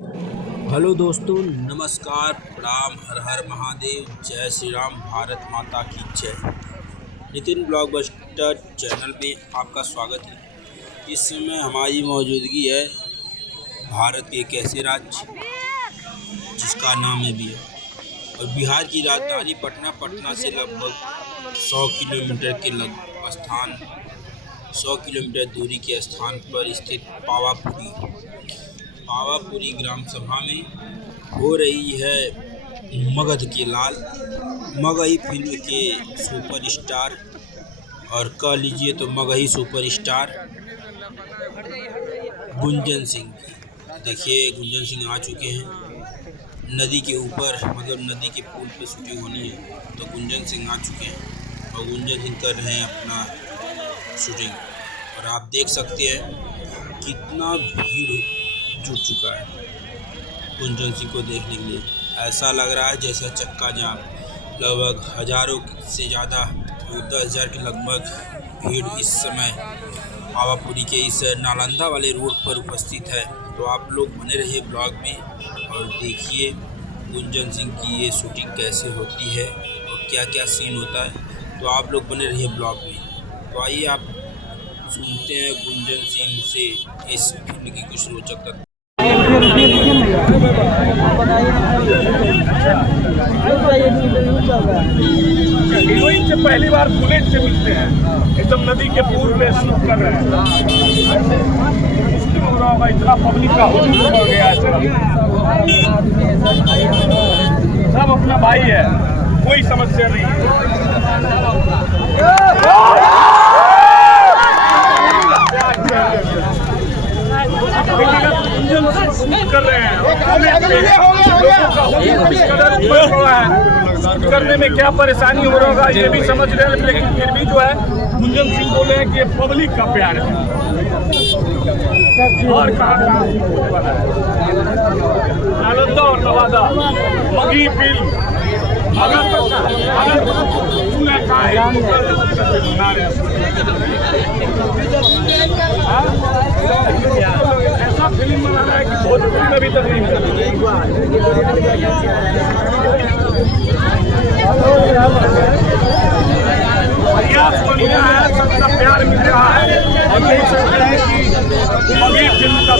Hello दोस्तों, नमस्कार, प्रणाम, हर हर महादेव, जय श्री राम, भारत माता की जय। नितिन ब्लॉकबस्टर चैनल में आपका स्वागत है। इस समय हमारी मौजूदगी है भारत के एक ऐसे राज्य जिसका नाम है बिहार। और बिहार की राजधानी पटना से लगभग 100 किलोमीटर के स्थान 100 किलोमीटर दूरी के स्थान पर स्थित पावापुरी ग्राम सभा में हो रही है मगध के लाल, मगही फिल्म के सुपरस्टार, और कह लीजिए तो मगही सुपरस्टार गुंजन सिंह। देखिए, गुंजन सिंह आ चुके हैं नदी के ऊपर, मतलब नदी के पुल पे शूटिंग होनी है, तो गुंजन सिंह आ चुके हैं और गुंजन सिंह कर रहे हैं अपना शूटिंग। और आप देख सकते हैं कितना भीड़ जुट चुका है गुंजन सिंह को देखने के लिए। ऐसा लग रहा है जैसा चक्का जाम, लगभग हज़ारों से ज़्यादा, 10,000 के लगभग भीड़ इस समय पावापुरी के इस नालंदा वाले रोड पर उपस्थित है। तो आप लोग बने रहिए ब्लॉग में और देखिए गुंजन सिंह की ये शूटिंग कैसे होती है और क्या क्या सीन होता है। तो आप लोग बने रहिए ब्लॉग में। तो आइए आप सुनते हैं गुंजन सिंह से इस फिल्म की कुछ रोचक तथ्य। हीरोइन से पहली बार बुलेट से मिलते हैं, एकदम नदी के पुल पे शूट कर रहे हैं। मुश्किल हो रहा होगा, इतना पब्लिक का हुजूम हो गया है। सब अपना भाई है, कोई समस्या नहीं है। कर रहे हैं करने में क्या परेशानी हो रहा होगा ये भी समझ रहे हैं, लेकिन फिर भी जो है गुंजन सिंह बोले हैं कि ये पब्लिक का प्यार है। और कहाँ नालंदा और नवादा मगही फिल्म ऐसा फिल्म बना रहा है कि भोजपुरी में भी तकलीफ प्रयास बढ़िया है, सबका प्यार मिल रहा है और यही सोच रहे हैं कि मगही फिल्म का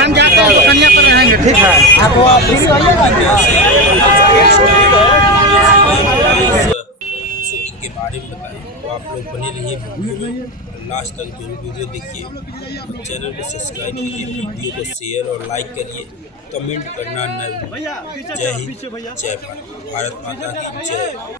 हम जाते हैं तो कन्या पर रहेंगे, ठीक है। आप शूटिंग के बारे में बताएं, तो आप लोग बने रहिए वीडियो में, लास्ट तक जरूर वीडियो देखिए। चैनल को सब्सक्राइब कीजिए, वीडियो को शेयर और लाइक करिए, कमेंट करना न भूलिए। जय हिंद, जय भारत, भारत माता की जय।